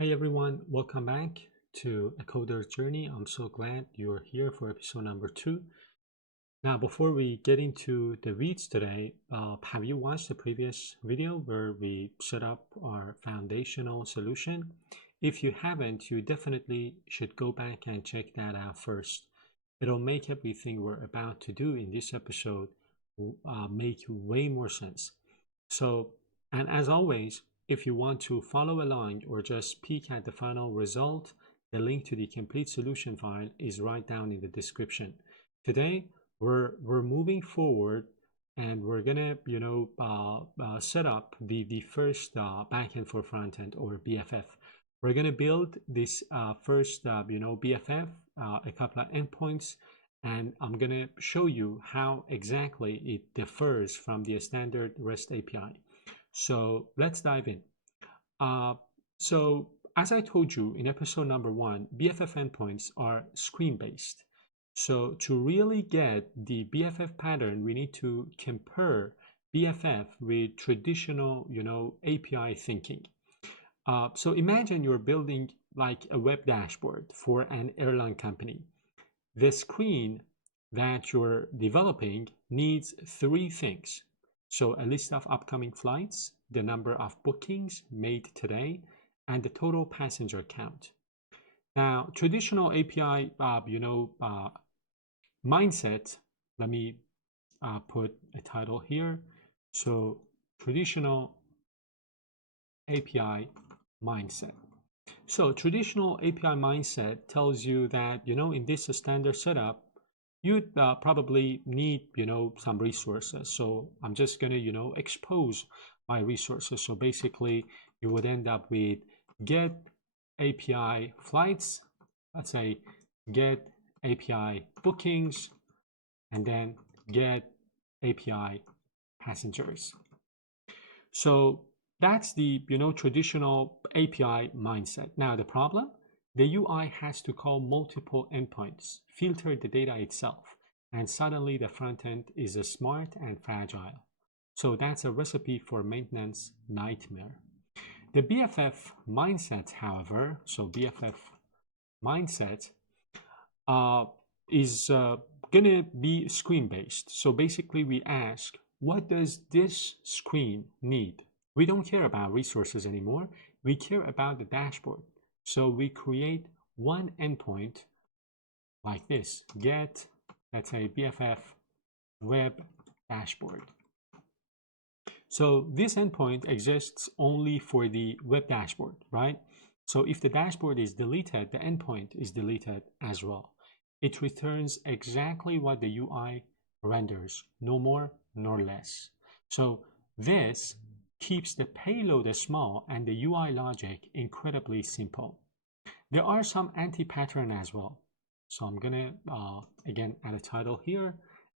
Hey everyone, welcome back to A Coder's Journey. I'm so glad you're here for episode number 2. Now, before we get into the weeds today, have you watched the previous video where we set up our foundational solution? If you haven't, you definitely should go back and check that out first. It'll make everything we're about to do in this episode make way more sense. So, and as always, if you want to follow along or just peek at the final result, the link to the complete solution file is right down in the description. Today, we're moving forward and we're gonna set up the first backend for frontend or BFF. We're gonna build this first BFF, a couple of endpoints, and I'm gonna show you how exactly it differs from the standard REST API. So let's dive in. Uh, so as I told you in episode number 1, BFF endpoints are screen-based. So to really get the BFF pattern, we need to compare BFF with traditional, API thinking. So imagine you're building like a web dashboard for an airline company. The screen that you're developing needs 3 things. So a list of upcoming flights, the number of bookings made today, and the total passenger count. Now, traditional API, mindset, let me put a title here. So traditional API mindset. So traditional API mindset tells you that, in this standard setup, you'd probably need, some resources. So I'm just going to, expose my resources. So basically, you would end up with get API flights, let's say get API bookings, and then get API passengers. So that's the traditional API mindset. Now the problem, the UI has to call multiple endpoints, filter the data itself, and suddenly the front end is smart and fragile. So that's a recipe for maintenance nightmare. The BFF mindset, however, so BFF mindset is gonna be screen based. So basically we ask, what does this screen need? We don't care about resources anymore. We care about the dashboard. So we create one endpoint like this, get, let's say BFF web dashboard. So this endpoint exists only for the web dashboard, right? So if the dashboard is deleted, the endpoint is deleted as well. It returns exactly what the UI renders, no more nor less. So this keeps the payload small and the UI logic incredibly simple. There are some anti-pattern as well. So I'm gonna, again, add a title here,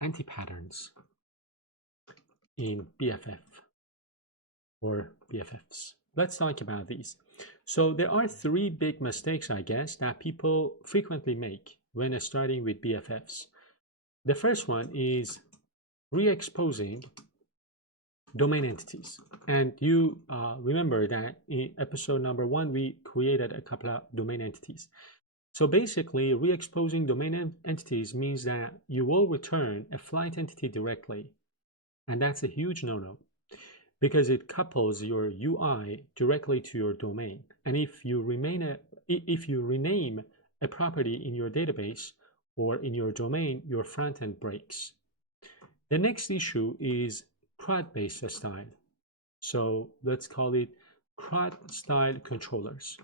anti-patterns in BFF or BFFs. Let's talk about these. So there are 3 big mistakes, I guess, that people frequently make when starting with BFFs. The first one is re-exposing domain entities. And you remember that in episode number 1, we created a couple of domain entities. So basically, re-exposing domain entities means that you will return a flight entity directly. And that's a huge no-no because it couples your UI directly to your domain. And if you rename a property in your database or in your domain, your front end breaks. The next issue is CRUD-based style. So let's call it CRUD style controllers.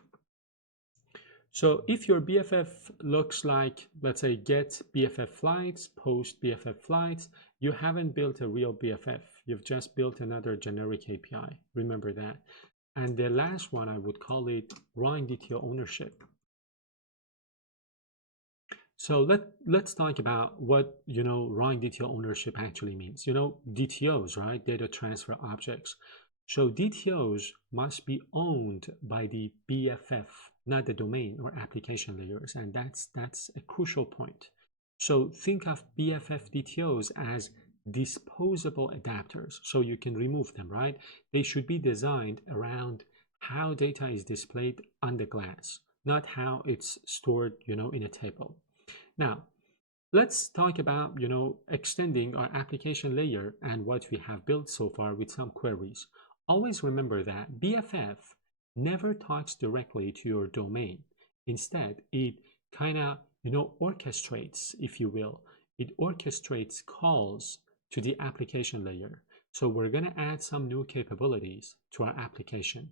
So if your BFF looks like, let's say, get BFF flights, post BFF flights, you haven't built a real BFF. You've just built another generic API. Remember that. And the last one, I would call it wrong DTO ownership. So let's talk about what wrong DTO ownership actually means. DTOs, right? Data transfer objects. So DTOs must be owned by the BFF, not the domain or application layers, and that's a crucial point. So think of BFF DTOs as disposable adapters, so you can remove them, right? They should be designed around how data is displayed on the glass, not how it's stored, in a table. Now, let's talk about, extending our application layer and what we have built so far with some queries. Always remember that BFF never talks directly to your domain. Instead, it kind of, orchestrates, if you will. It orchestrates calls to the application layer. So we're going to add some new capabilities to our application.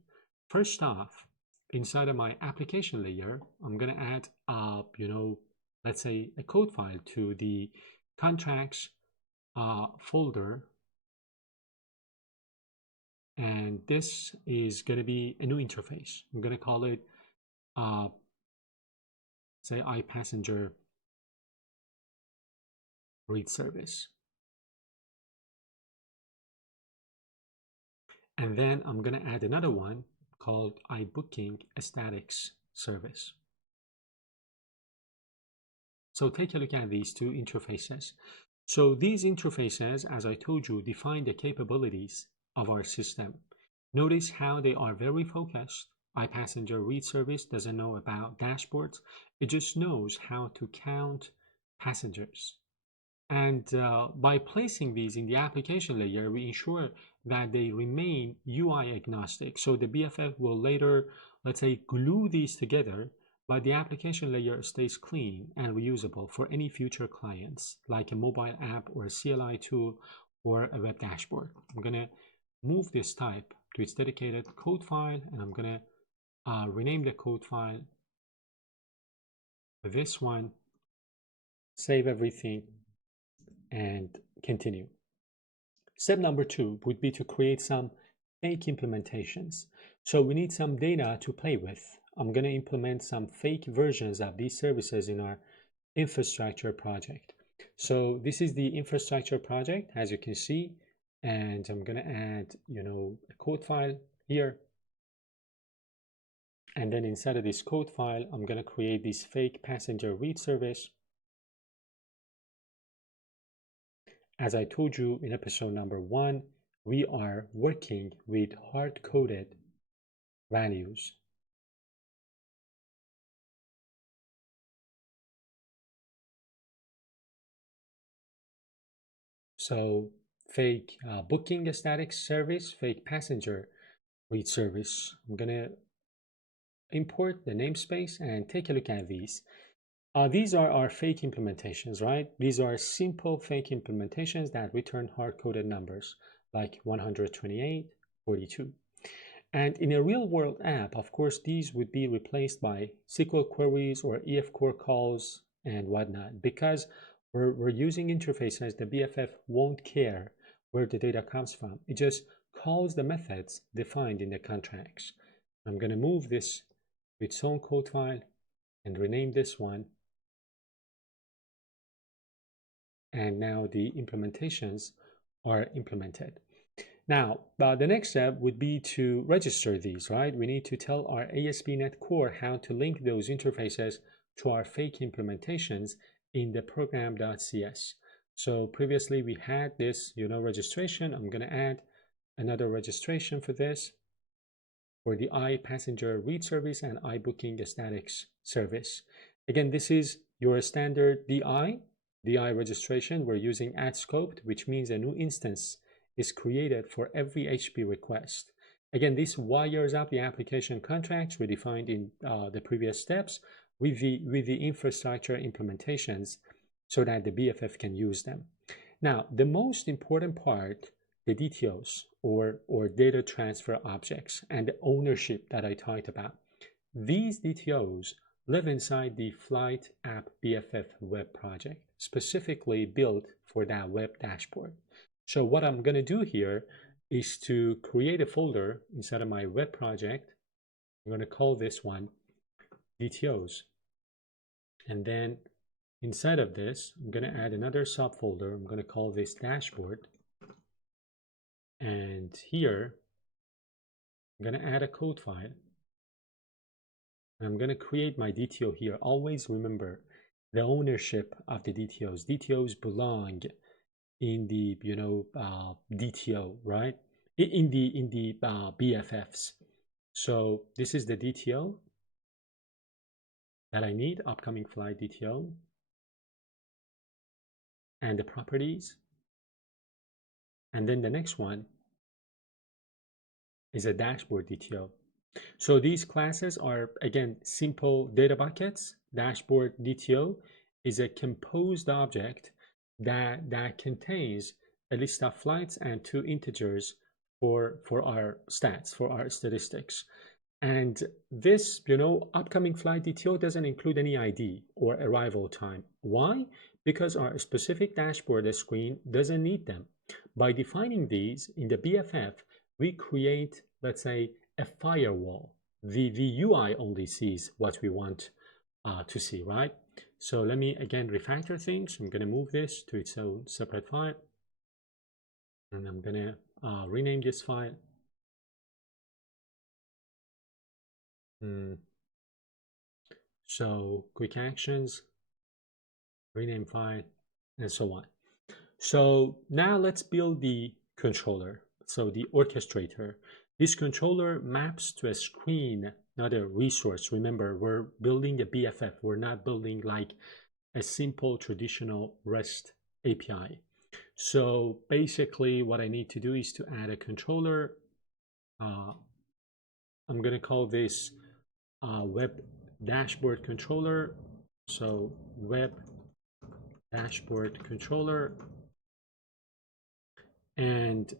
First off, inside of my application layer, I'm going to add, let's say a code file to the contracts folder. And this is going to be a new interface. I'm going to call it, say, iPassenger read service. And then I'm going to add another one called iBooking statics service. So take a look at these two interfaces. So these interfaces, as I told you, define the capabilities of our system. Notice how they are very focused. iPassenger read service doesn't know about dashboards. It just knows how to count passengers. And by placing these in the application layer, we ensure that they remain UI agnostic. So the BFF will later, let's say, glue these together, but the application layer stays clean and reusable for any future clients, like a mobile app or a CLI tool or a web dashboard. I'm going to move this type to its dedicated code file, and I'm going to rename the code file with this one, save everything, and continue. Step number 2 would be to create some fake implementations. So we need some data to play with. I'm going to implement some fake versions of these services in our infrastructure project. So this is the infrastructure project, as you can see, and I'm going to add, a code file here. And then inside of this code file, I'm going to create this fake passenger read service. As I told you in episode number 1, we are working with hard-coded values. So fake booking static service, fake passenger read service. I'm going to import the namespace and take a look at these. These are our fake implementations, right? These are simple fake implementations that return hard-coded numbers like 128, 42. And in a real-world app, of course, these would be replaced by SQL queries or EF core calls and whatnot. Because we're using interfaces, the BFF won't care where the data comes from. It just calls the methods defined in the contracts. I'm going to move this to its own code file and rename this one. And now the implementations are implemented. Now, the next step would be to register these, right? We need to tell our ASP.NET Core how to link those interfaces to our fake implementations in the program.cs. So previously we had this, registration. I'm going to add another registration for this, for the iPassenger read service and iBooking statics service. Again, this is your standard DI registration. We're using @scoped, which means a new instance is created for every HTTP request. Again, this wires up the application contracts we defined in the previous steps with the infrastructure implementations so that the BFF can use them. Now, the most important part, the DTOs or data transfer objects and the ownership that I talked about. These DTOs live inside the Flight App BFF web project, specifically built for that web dashboard. So what I'm going to do here is to create a folder inside of my web project. I'm going to call this one DTOs. And then inside of this, I'm going to add another subfolder. I'm going to call this dashboard. And here, I'm going to add a code file. I'm going to create my DTO here. Always remember the ownership of the DTOs. DTOs belong in the DTO, right? In the BFFs. So this is the DTO that I need, upcoming flight DTO, and the properties. And then the next one is a dashboard DTO. So these classes are, again, simple data buckets. Dashboard DTO is a composed object that contains a list of flights and two integers for our stats, for our statistics. And this, upcoming flight DTO doesn't include any ID or arrival time. Why? Because our specific dashboard screen doesn't need them. By defining these in the BFF, we create, let's say, a firewall. The UI only sees what we want to see, right? So let me again refactor things. I'm going to move this to its own separate file. And I'm going to rename this file. So quick actions, rename file, and so on. So now let's build the controller. So the orchestrator. This controller maps to a screen, not a resource. Remember, we're building a BFF. We're not building like a simple traditional REST API. So basically what I need to do is to add a controller. I'm going to call this web dashboard controller. So web dashboard controller. And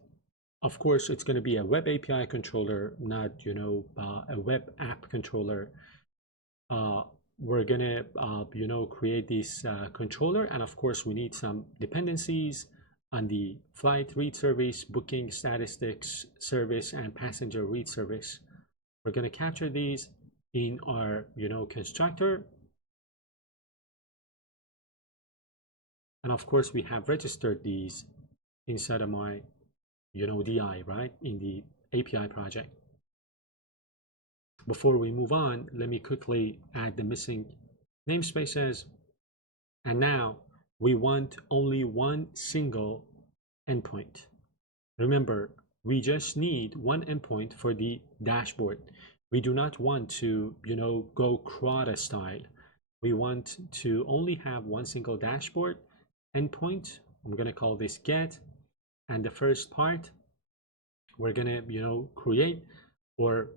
of course, it's going to be a web API controller, not, a web app controller. We're going to, create this controller. And of course, we need some dependencies on the flight read service, booking statistics service, and passenger read service. We're going to capture these in our, constructor. And of course, we have registered these inside of my, DI, right, in the API project. Before we move on, let me quickly add the missing namespaces. And now we want only one single endpoint. Remember, we just need one endpoint for the dashboard. We do not want to, go CRUDA style. We want to only have one single dashboard endpoint. I'm going to call this get. And the first part, we're going to, create or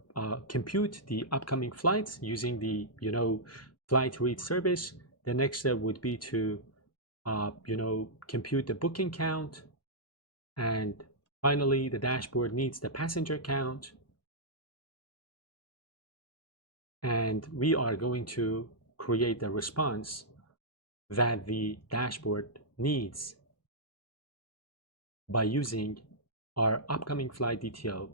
compute the upcoming flights using the, flight read service. The next step would be to, compute the booking count. And finally, the dashboard needs the passenger count. And we are going to create the response that the dashboard needs by using our upcoming flight DTO.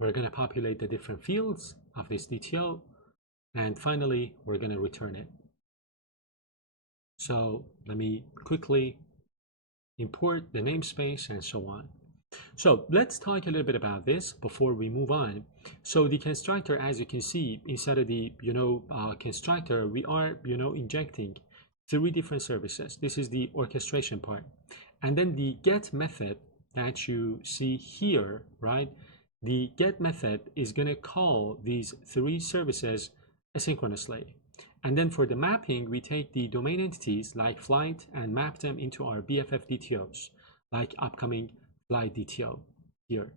We're going to populate the different fields of this DTO, and finally, we're going to return it. So let me quickly import the namespace and so on. So let's talk a little bit about this before we move on. So the constructor, as you can see, inside of the constructor, we are injecting three different services. This is the orchestration part, and then the get method that you see here, right? The get method is going to call these three services asynchronously. And then for the mapping, we take the domain entities like flight and map them into our BFF DTOs, like upcoming flight DTO here.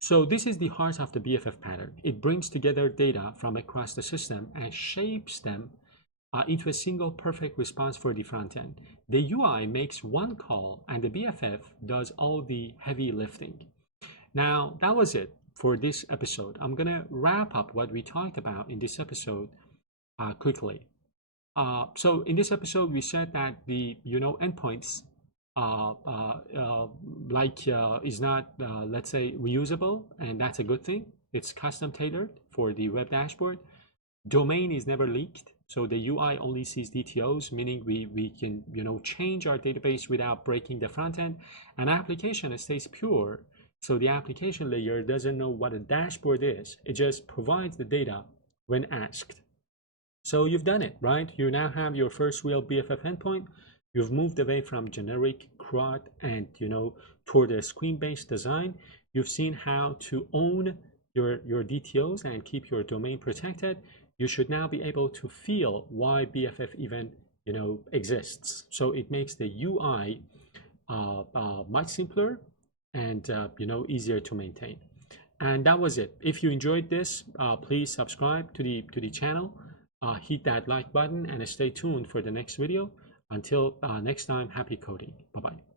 So this is the heart of the BFF pattern. It brings together data from across the system and shapes them into a single perfect response for the front end. The UI makes one call and the BFF does all the heavy lifting. Now, that was it for this episode. I'm going to wrap up what we talked about in this episode quickly. So in this episode, we said that the endpoints is not, let's say, reusable, and that's a good thing. It's custom tailored for the web dashboard. Domain is never leaked, so the UI only sees DTOs, meaning we can change our database without breaking the front end. And application stays pure, so the application layer doesn't know what a dashboard is. It just provides the data when asked. So you've done it, right? You now have your first real BFF endpoint. You've moved away from generic prod and toward a screen-based design. You've seen how to own your DTOs and keep your domain protected. You should now be able to feel why BFF even exists. So it makes the UI much simpler and easier to maintain. And that was it. If you enjoyed this, please subscribe to the channel, hit that like button, and stay tuned for the next video. Until next time, happy coding. Bye-bye.